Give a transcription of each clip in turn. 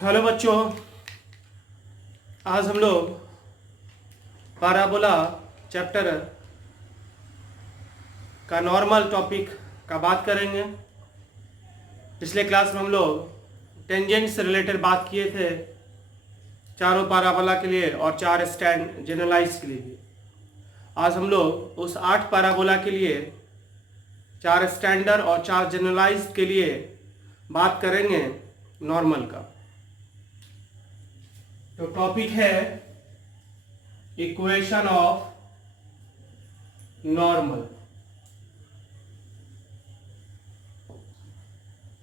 Hello बच्चों, आज हम लोग पैराबोला चैप्टर का नॉर्मल टॉपिक का बात करेंगे। पिछले क्लास में हम लोग टेंजेंट से रिलेटेड बात किए थे, चारों पैराबोला के लिए और 4 स्टैंड जनरलाइज के लिए भी। आज हम लोग उस 8 पैराबोला के लिए, 4 स्टैंडर्ड और 4 जनरलाइज के लिए बात करेंगे नॉर्मल का। तो टॉपिक है इक्वेशन ऑफ नॉर्मल।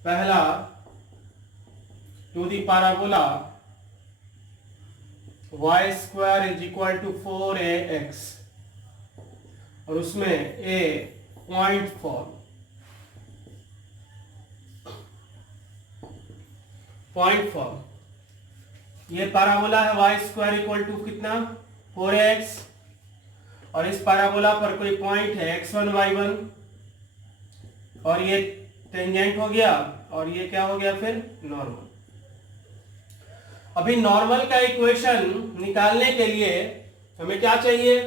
पहला, to the parabola y square is equal to 4ax और उसमें a पॉइंट फॉर्म। ये पैराबोला है y स्क्वायर इक्वल टू कितना 4x और इस पैराबोला पर कोई पॉइंट है x1 y1 और ये टेंजेंट हो गया और ये क्या हो गया फिर नॉर्मल। अभी नॉर्मल का इक्वेशन निकालने के लिए हमें क्या चाहिए?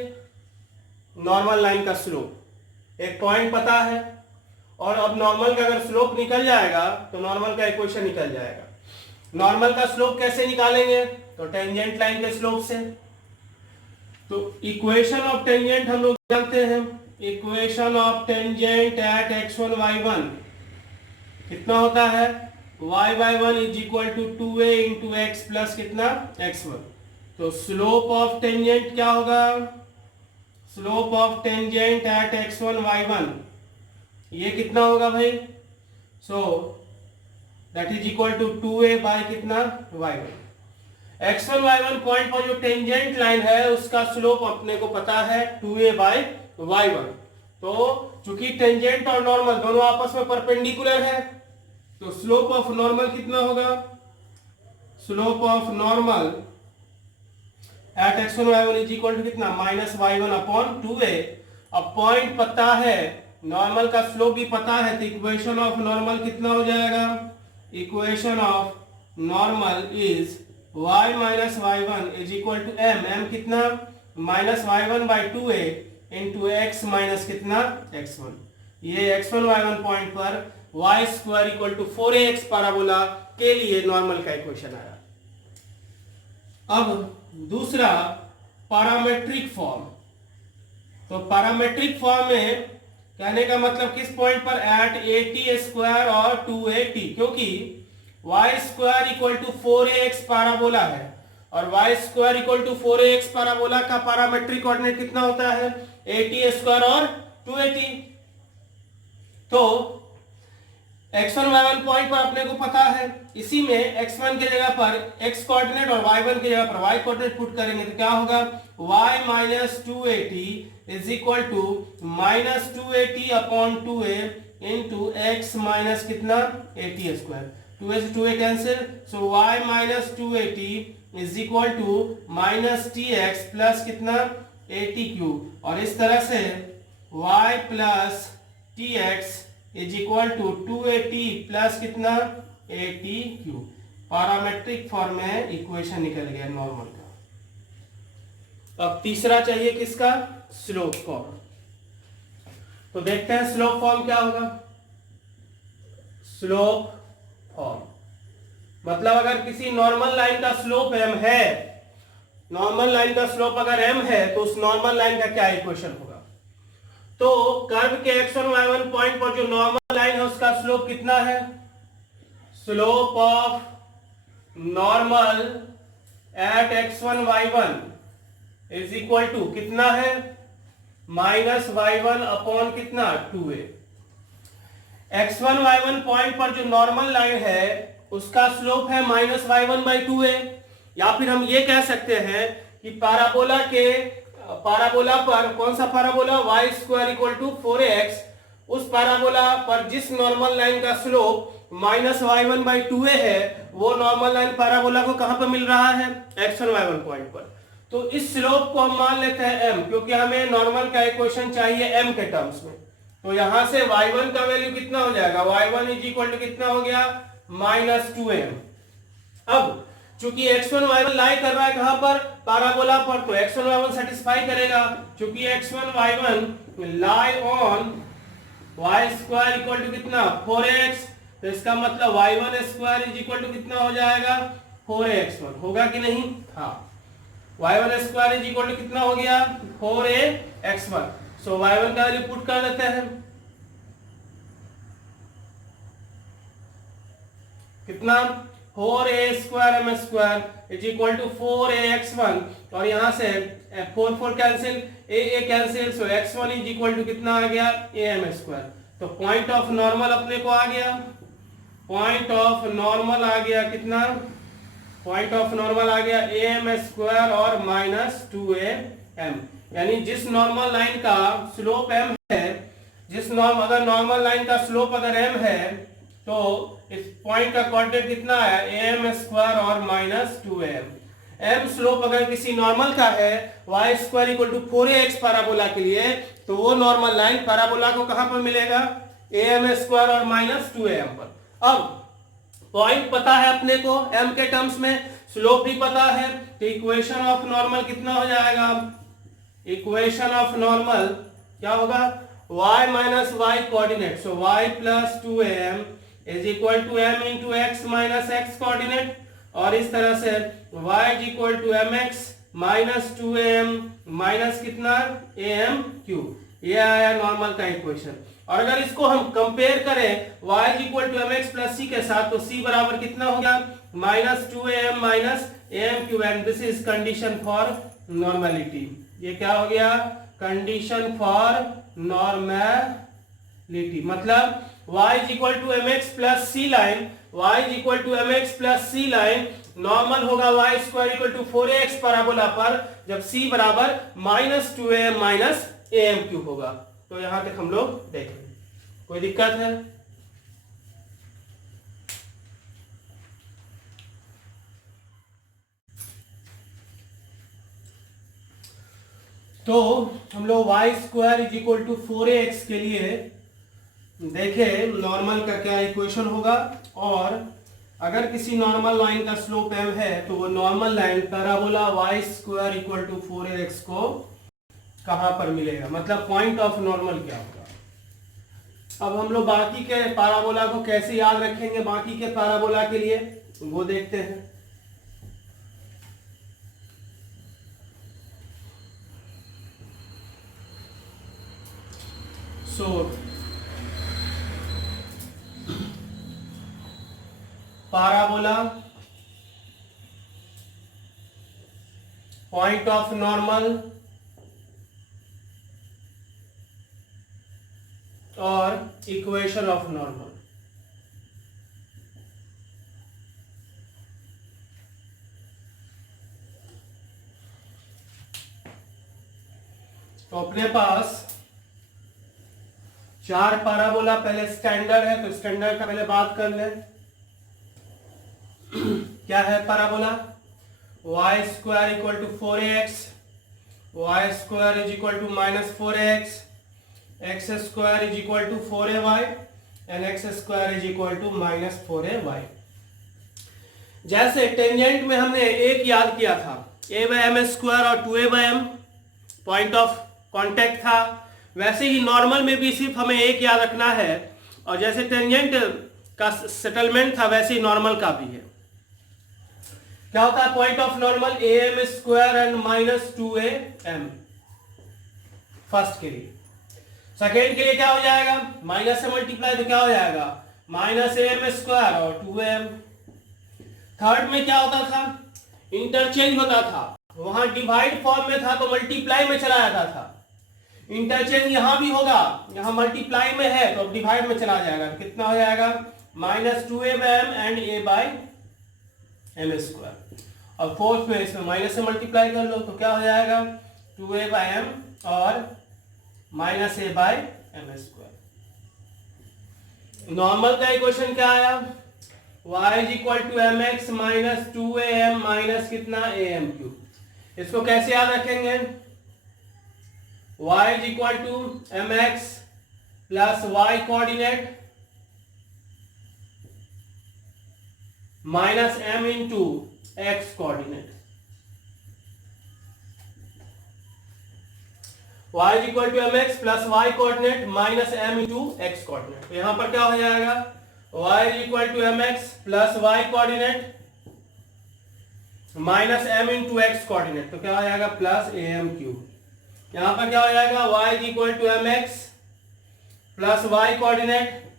नॉर्मल लाइन का स्लोप। एक पॉइंट पता है और अब नॉर्मल का अगर स्लोप निकल जाएगा तो नॉर्मल का इक्वेशन निकल जाएगा। नॉर्मल का स्लोप कैसे निकालेंगे? तो टेंजेंट लाइन के स्लोप से। तो इक्वेशन ऑफ टेंजेंट हम लोग जानते हैं, equation of tangent at x1 y1 कितना होता है? y/1 is equal to 2a into x plus कितना x1। तो स्लोप ऑफ टेंजेंट क्या होगा? Slope of tangent at x1 y1 ये कितना होगा भाई? So that is equal to 2a by कितना y1। x1 y1 पॉइंट पर जो टेंजेंट लाइन है उसका स्लोप अपने को पता है 2a बाय y1। तो चूंकि टेंजेंट और नॉर्मल दोनों आपस में परपेंडिकुलर है तो स्लोप ऑफ नॉर्मल कितना होगा? Slope of normal at x1 y1 is equal to कितना माइनस y1 अपॉन 2a। अब पॉइंट पता है, नॉर्मल का स्लोप भी पता है, तो इक्वेशन ऑफ नॉर्मल कितना हो जाएगा? Equation of normal is y minus y1 is equal to m कितना minus y1 by 2a into x minus कितना x1। ये x1 y1 पॉइंट पर y square equal to 4ax parabola के लिए normal का इक्वेशन आया। अब दूसरा पैरामेट्रिक फॉर्म। तो पैरामेट्रिक फॉर्म में कहने का मतलब किस पॉइंट पर? एट at स्क्वायर और 2at, क्योंकि y square equal to 4ax parabola है और y square equal to 4ax parabola का पैरामेट्रिक कोऑर्डिनेट कितना होता है? at स्क्वायर और 2at। तो x1 y1 पॉइंट पर अपने को पता है, इसी में x1 के जगह पर x कोऑर्डिनेट और y1 की जगह पर y कोऑर्डिनेट पुट करेंगे तो क्या होगा? y minus 2at is equal to minus 2at upon 2a into x minus कितना at स्क्वायर। 2a से 2a cancel, so y minus 2at is equal to minus tx plus कितना at cube और इस तरह से y plus tx is equal to 2at plus कितना at cube. Parametric form में equation निकल गया नॉर्मल का। अब तीसरा चाहिए किसका? Slope form. तो देखते हैं स्लोप फॉर्म क्या होगा। स्लोप फॉर्म मतलब अगर किसी नॉर्मल लाइन का स्लोप m है, नॉर्मल लाइन का स्लोप अगर m है तो उस नॉर्मल लाइन का क्या इक्वेशन होगा? तो कर्व के x1 y1 पॉइंट पर जो नॉर्मल लाइन है उसका स्लोप कितना है? Slope of normal at x1 y1 is equal to कितना है? माइनस y1 अपॉन कितना 2a। x1 y1 पॉइंट पर जो नॉर्मल लाइन है उसका स्लोप है माइनस y1 बाई 2a। या फिर हम ये कह सकते हैं कि पैराबोला पर कौन सा parabola? y square equal to 4ax। उस पैराबोला पर जिस नॉर्मल लाइन का slope minus y1 by 2a है वो नॉर्मल लाइन पैराबोला को कहां पर मिल रहा है? x1 y1 पॉइंट पर। तो इस स्लोप को हम मान लेते हैं m, क्योंकि हमें नॉर्मल का इक्वेशन चाहिए m के टर्म्स में। तो यहां से y1 का वैल्यू कितना हो जाएगा? y1 इज इक्वल टू कितना हो गया? -2m। अब चूंकि x1 y1 लाई कर रहा है कहां पर, पैराबोला पर, तो x1 y1 सेटिस्फाई करेगा। चूंकि x1 y1 lie on y square equal to कितना 4x, तो इसका मतलब y1 square is equal to कितना हो जाएगा 4x1, होगा कि नहीं? हाँ, y1 square is equal to कितना हो गया 4ax1। सो y1 का वैल्यू पुट कर देते हैं, कितना 4a square m square is equal to 4ax1, और यहां से 4 4 cancel, a cancel, so x1 is equal to कितना आ गया am स्क्वायर। तो पॉइंट ऑफ नॉर्मल अपने को आ गया, पॉइंट ऑफ नॉर्मल आ गया कितना, पॉइंट ऑफ नॉर्मल आ गया am स्क्वायर और माइनस 2am, यानी जिस नॉर्मल लाइन का स्लोप m है, अगर नॉर्मल लाइन का स्लोप अगर m है, तो इस पॉइंट का कोऑर्डिनेट कितना है am स्क्वायर और माइनस 2am। m स्लोप अगर किसी नॉर्मल का है y square equal to 4ax parabola के लिए, तो वो नॉर्मल लाइन पैराबोला को कहां पर मिलेगा am स्क्वायर और माइनस 2am पर। अब पॉइंट पता है अपने को m के टर्म्स में, स्लोप भी पता है, तो इक्वेशन ऑफ नॉर्मल कितना हो जाएगा, इक्वेशन ऑफ नॉर्मल क्या होगा y minus y coordinate, so y plus 2am is equal to m into x minus x coordinate, और इस तरह से y is equal to mx minus 2am minus कितना am क्यूब, ये आया नॉर्मल का इक्वेशन। और अगर इसको हम कंपेयर करें y is equal to mx plus c के साथ, तो c बराबर कितना हो गया माइनस 2am माइनस am क्यूब, and this is condition for normality. ये क्या हो गया कंडीशन फॉर नॉर्मेलिटी, मतलब y is equal to mx plus c line, y is equal to mx plus c line normal होगा y square equal to 4ax parabola पर, जब c बराबर minus 2am minus am cube होगा। तो यहां तक हम लोग देखें, कोई दिक्कत है? तो हम लोग y square is equal to 4ax के लिए देखें नॉर्मल का क्या इक्वेशन होगा, और अगर किसी नॉर्मल लाइन का स्लोप m है, तो वो normal line parabola y square equal to 4ax को कहां पर मिलेगा, मतलब पॉइंट ऑफ नॉर्मल क्या होगा। अब हम लोग बाकी के पैराबोला को कैसे याद रखेंगे, बाकी के पैराबोला के लिए वो देखते हैं। पैराबोला पॉइंट ऑफ नॉर्मल और इक्वेशन ऑफ नॉर्मल। तो अपने पास 4 पैराबोला पहले स्टैंडर्ड है, तो स्टैंडर्ड का पहले बात कर ले। क्या है parabola, y square equal to 4ax, y square is equal to minus 4ax, x square is equal to 4ay and x square is equal to minus 4ay। जैसे टेंजेंट में हमने एक याद किया था a बाय एम स्क्वायर और 2a by m point of contact था, वैसे ही नॉर्मल में भी सिर्फ हमें एक याद रखना है, और जैसे टेंजेंट का सेटलमेंट था वैसे ही नॉर्मल का भी है। क्या होता है point of normal am square and minus 2am first के लिए। सेकेंड के लिए क्या हो जाएगा, माइनस से मल्टीप्लाई तो क्या हो जाएगा माइनस am स्क्वायर और 2am। थर्ड में क्या होता था, इंटरचेंज होता था, वहां डिवाइड फॉर्म में था तो मल्टीप्लाई में चला जाता था। इंटरचेंज यहां भी होगा, यहां मल्टीप्लाई में है तो डिवाइड में चला जाएगा, तो कितना हो जाएगा minus 2a bye m and a by m square. और फोर्थ में इसमें माइनस से मल्टीप्लाई कर लो तो क्या हो जाएगा 2a बाय m और minus a by m square. Normal का इक्वेशन क्या आया, y is equal to mx minus 2am minus कितना am क्यूब। इसको कैसे याद रखेंगे, y is equal to mx plus y coordinate minus m into x coordinate, y is equal to m x plus y coordinate minus m into x coordinate. तो यहां पर क्या हो जाएगा, y is equal to m x plus y coordinate minus m into x coordinate. तो क्या हो जाएगा प्लस ए एम क्यूब। यहां पर क्या हो जाएगा, y is equal to m x plus y coordinate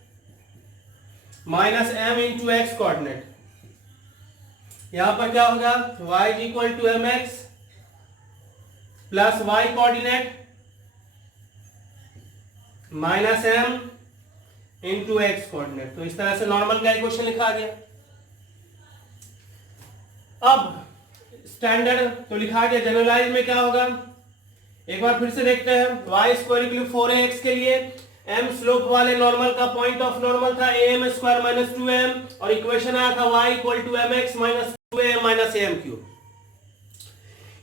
minus m into x coordinate. यहां पर क्या होगा, y is equal to m x plus y coordinate minus m into x coordinate. तो इस तरह से नॉर्मल का इक्वेशन लिखा गया। अब स्टैंडर्ड तो लिखा गया, जनरलाइज में क्या होगा एक बार फिर से देखते हैं। वाई स्क्वायर इक्वल 4ax के लिए m स्लोप वाले नॉर्मल का पॉइंट ऑफ नॉर्मल था am स्क्वायर माइनस 2am और इक्वेशन आया था y equal to mx minus 2am minus am cube.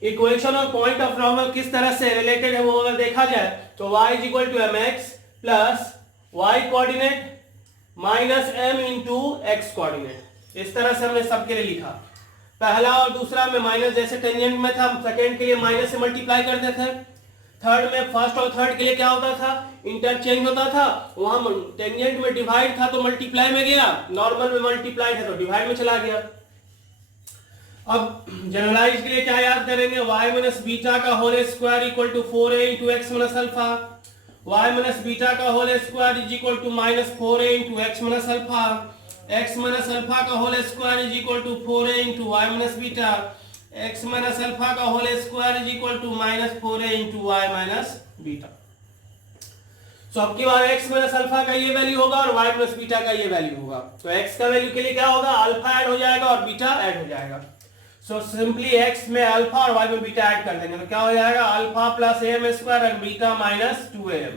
Equation और पॉइंट ऑफ नॉर्मल किस तरह से रिलेटेड है वो अगर देखा जाए तो y is equal to mx plus y coordinate minus m into x coordinate. इस तरह से हमने सबके लिए लिखा। पहला और दूसरा में माइनस जैसे टेंजेंट में था, सेकंड के लिए माइनस से मल्टीप्लाई करते थे। थर्ड में फर्स्ट और थर्ड के लिए क्या होता था, इंटरचेंज होता था। वहां टेंजेंट में डिवाइड था तो मल्टीप्लाई में गया, नॉर्मल में मल्टीप्लाई था तो डिवाइड में चला गया। अब जनरलाइज के लिए क्या याद करेंगे, y माइनस बीटा का whole square equal to 4a into x minus alpha, y minus beta का whole square is equal to minus 4a into x minus alpha, x minus alpha का whole square is equal to 4a into y minus beta, x minus alpha का whole square is equal to minus 4a into y minus beta. So अब की बार x minus alpha का ये value होगा और y minus beta का ये value होगा। तो x का वैल्यू के लिए क्या होगा, अल्फा ऐड हो जाएगा और बीटा ऐड हो जाएगा। सो सिंपली x में अल्फा और y में बीटा ऐड कर देंगे तो क्या हो जाएगा, alpha plus am square and beta minus 2am।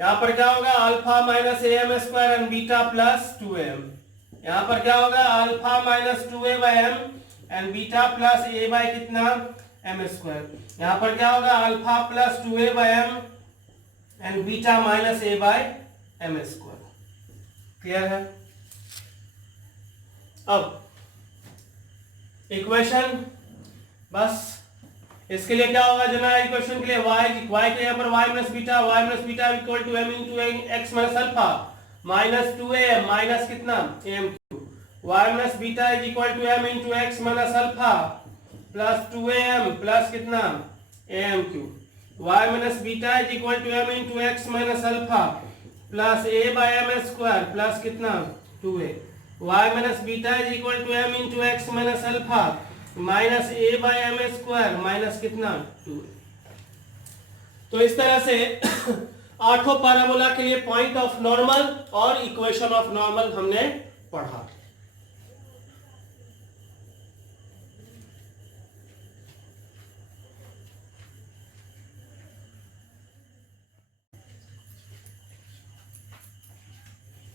यहां पर क्या होगा, alpha minus am square and beta plus 2am। यहां पर क्या होगा, alpha minus 2a bye m and beta plus a by कितना m स्क्वायर। यहां पर क्या होगा, alpha plus 2a bye m and beta minus a by m square. Clear है। अब इक्वेशन बस इसके लिए क्या होगा, जनरल इक्वेशन के लिए y के यहाँ पर y minus beta equal to m into x minus alpha minus 2am minus कितना am cube. y minus beta is equal to m into x minus alpha plus 2am plus कितना am cube. y minus beta is equal to m into x minus alpha plus a by m square plus कितना 2a। y minus beta is equal to m into x minus alpha minus a by m square minus कितना 2a। तो इस तरह से आठों parabola के लिए point of normal और इक्वेशन ऑफ नॉर्मल हमने पढ़ा।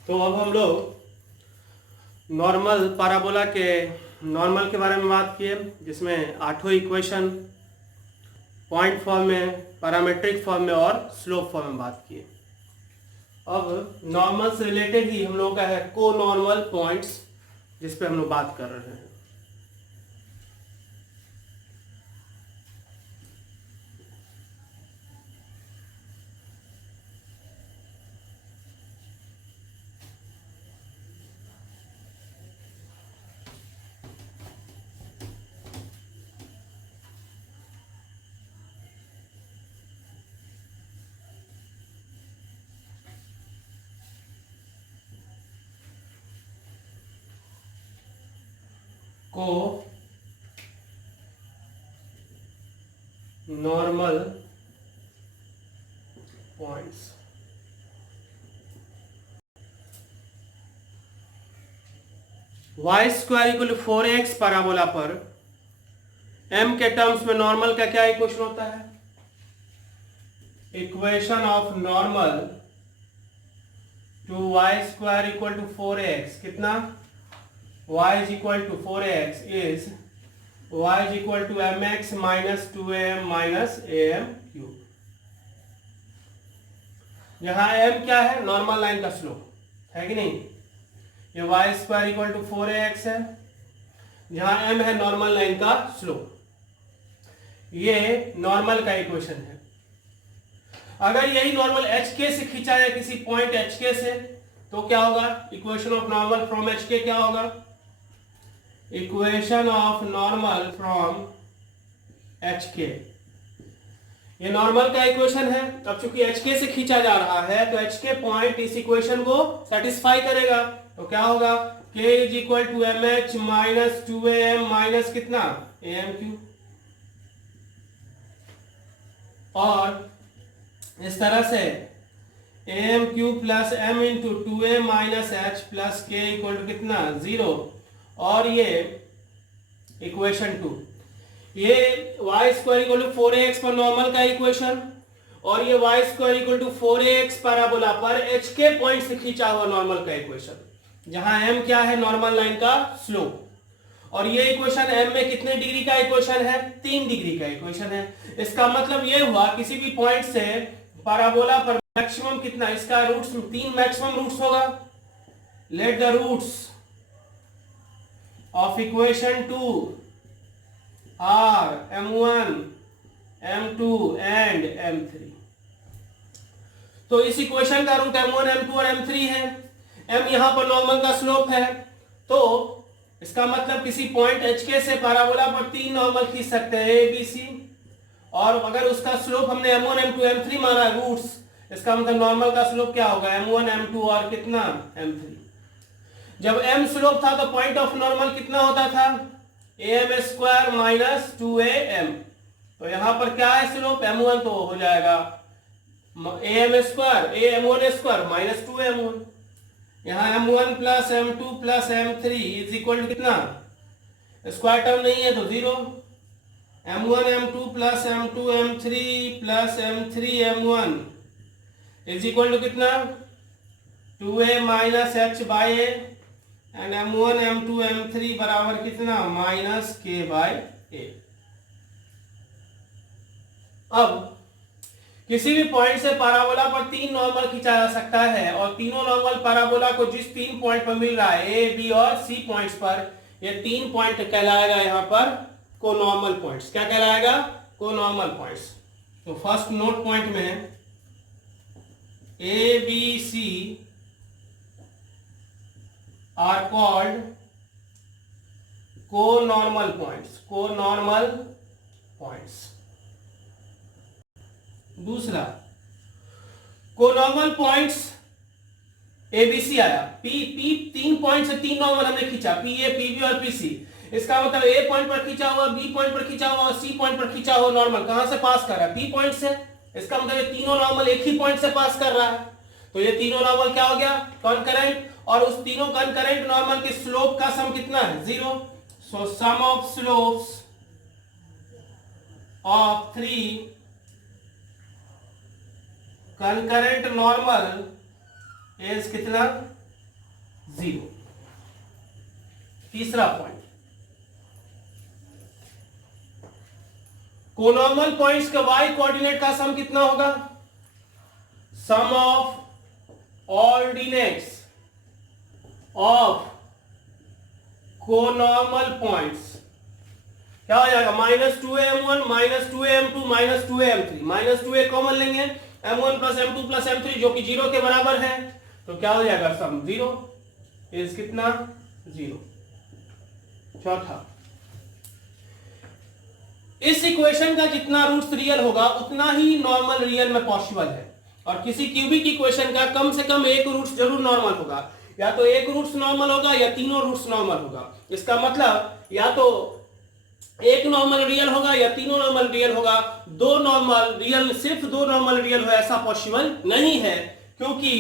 तो अब हम लोग नॉर्मल पैराबोला के नॉर्मल के बारे में बात किए, जिसमें आठों इक्वेशन पॉइंट फॉर्म में, पैरामेट्रिक फॉर्म में और स्लोप फॉर्म में बात किए। अब नॉर्मल से रिलेटेड ही हम लोगों का है को नॉर्मल पॉइंट्स, जिस पे हम लोग बात कर रहे हैं। को normal points, y square equal to 4x parabola पर m के टर्म्स में नॉर्मल का क्या इक्वेशन होता है, equation of normal to y square equal to 4x कितना, y is equal to 4x is y is equal to mx minus 2am minus am cube. यहाँ m क्या है, नॉर्मल लाइन का स्लोप है कि नहीं। ये y square equal to 4ax है, जहां m है नॉर्मल लाइन का स्लोप। ये नॉर्मल का इक्वेशन है। अगर यही नॉर्मल hk से खींचा जाए किसी पॉइंट hk से, तो क्या होगा? Equation of normal from hk क्या होगा? Equation of normal from hk, ये नॉर्मल का इक्वेशन है। अब चूंकि hk से खींचा जा रहा है तो hk पॉइंट इस इक्वेशन को सेटिस्फाई करेगा। तो क्या होगा? k is equal to m h minus 2am minus कितना? am3। और इस तरह से am3 plus m into 2a minus h plus k equal to कितना? 0। और ये इक्वेशन 2, ये y square equal to 4ax पर नॉर्मल का इक्वेशन, और ये y square equal to 4ax parabola पर hk पॉइंट से खींचा हुआ नॉर्मल का इक्वेशन, जहां m क्या है? नॉर्मल लाइन का स्लोप। और ये इक्वेशन m में कितने डिग्री का इक्वेशन है? 3 डिग्री का इक्वेशन है। इसका मतलब ये हुआ किसी भी पॉइंट से पैराबोला पर मैक्सिमम कितना? इसका रूट्स 3 मैक्सिमम रूट्स होगा। Let the roots of equation 2 are m1 m2 and m3। तो इस इक्वेशन का रूट m1 m2 और m3 है। m यहां पर नॉर्मल का स्लोप है, तो इसका मतलब किसी पॉइंट hk से पैराबोला पर 3 नॉर्मल खींच सकते हैं a b c, और अगर उसका स्लोप हमने m1 m2 m3 माना रूट्स, इसका मतलब नॉर्मल का स्लोप क्या होगा? m1 m2 और कितना? m3। जब m स्लोप था तो पॉइंट ऑफ नॉर्मल कितना होता था? am square minus 2am। तो यहां पर क्या है स्लोप? m1, तो हो जाएगा am square am1 square minus 2m1। यहाँ m1 plus m2 plus m3 is equal to कितना? स्क्वायर टर्म नहीं है तो 0। m1 m2 plus m2 m3 plus m3 m1 is equal to कितना? 2a minus h by a, and m1 m2 m3 बराबर कितना? Minus k by a। अब किसी भी पॉइंट से पैराबोला पर 3 नॉर्मल खींचा जा सकता है, और तीनों नॉर्मल पैराबोला को जिस 3 पॉइंट पर मिल रहा है ए बी और सी पॉइंट्स पर, ये 3 पॉइंट कहलाएगा यहां पर कोनॉर्मल पॉइंट्स। क्या कहलाएगा? Conormal points. तो फर्स्ट नोट पॉइंट में A B C are called conormal points. Conormal points. दूसरा, कोनॉर्मल पॉइंट्स एबीसी आया, पी 3 पॉइंट से 3 नॉर्मल हमने खींचा, पी ए पी बी और पी सी। इसका मतलब ए पॉइंट पर खींचा हुआ, बी पॉइंट पर खींचा हुआ और सी पॉइंट पर खींचा हुआ नॉर्मल कहां से पास कर रहा है? पी पॉइंट से। इसका मतलब ये तीनों नॉर्मल एक ही पॉइंट से पास कर रहा है। तो ये तीनों नॉर्मल क्या हो गया? कॉन्करेंट। और उस तीनों कॉन्करेंट नॉर्मल के स्लोप का सम कितना है? 0। So sum of slopes of 3 concurrent normal is कितना? 0। तीसरा पॉइंट, कोनॉर्मल पॉइंट्स का y कोऑर्डिनेट का सम कितना होगा? Sum of ordinates of conormal points क्या हो जाएगा? -2am1 -2am2 -2am3। -2a common लेंगे, m1 plus m2 plus m3 जो कि 0 के बराबर है, तो क्या हो जाएगा? सम 0 इज कितना? 0। चौथा, इस इक्वेशन का जितना रूट्स रियल होगा उतना ही नॉर्मल रियल में पॉसिबल है, और किसी क्यूबिक इक्वेशन का कम से कम एक रूट्स जरूर नॉर्मल होगा। या तो एक रूट्स नॉर्मल होगा या तीनों रूट्स नॉर्मल होगा। इसका मतलब या तो एक नॉर्मल रियल होगा या तीनों नॉर्मल रियल होगा। दो नॉर्मल रियल, सिर्फ दो नॉर्मल रियल हो ऐसा पॉसिबल नहीं है, क्योंकि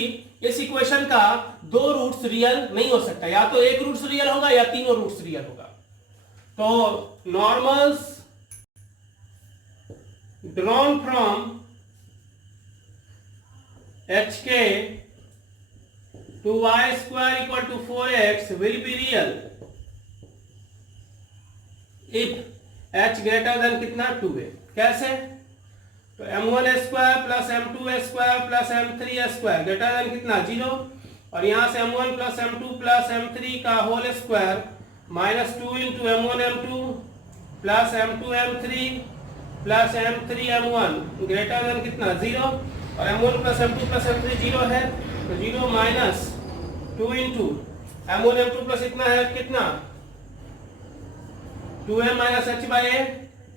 इस इक्वेशन का दो रूट्स रियल नहीं हो सकता। या तो एक रूट्स रियल होगा या तीनों रूट्स रियल होगा। तो normals drawn from hk to y square equal to 4x will be real if h greater than कितना? 2a। कैसे? तो m1 square plus m2 square plus m3 square greater than कितना? 0। और यहाँ से m1 plus m2 plus m3 का whole square minus 2 into m1 m2 plus m2 m3 plus m3 m1 greater than कितना 0, और m1 plus m2 plus m3 0 है, तो 0 minus 2 into m1 m2 plus इतना है कितना 2m minus h by a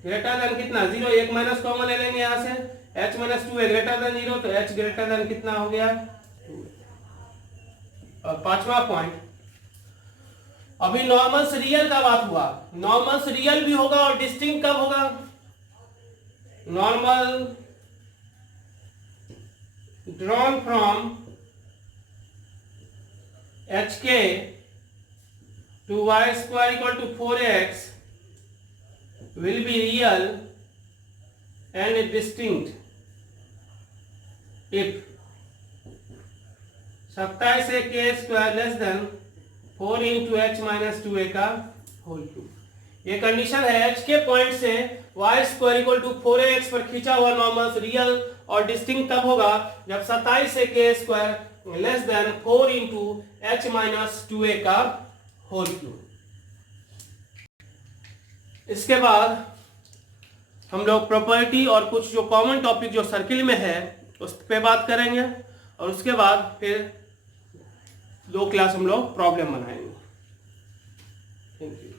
greater than कितना 0, एक minus common ले लेंगे यहाँ से, h माइनस 2 है ग्रेटर देन 0, तो h ग्रेटर देन कितना हो गया 2। और पांचवा पॉइंट, अभी नॉर्मल से रियल का बात हुआ, नॉर्मल से रियल भी होगा और डिस्टिंक्ट कब होगा, normal drawn from hk to y square equal to 4x will be real and distinct if 27 से k स्क्वायर less than 4 into h minus 2a का होल क्यूब। ये कंडीशन है h के पॉइंट से y square equal to 4x पर खींचा हुआ नॉर्मल रियल और डिस्टिंक्ट तब होगा जब 27 से k स्क्वायर less than 4 into h minus 2a का होल क्यूब। इसके बाद हम लोग प्रॉपर्टी और कुछ जो कॉमन टॉपिक जो सर्किल में है उस पे बात करेंगे, और उसके बाद फिर 2 क्लास हम लोग प्रॉब्लम बनाएंगे। Thank you.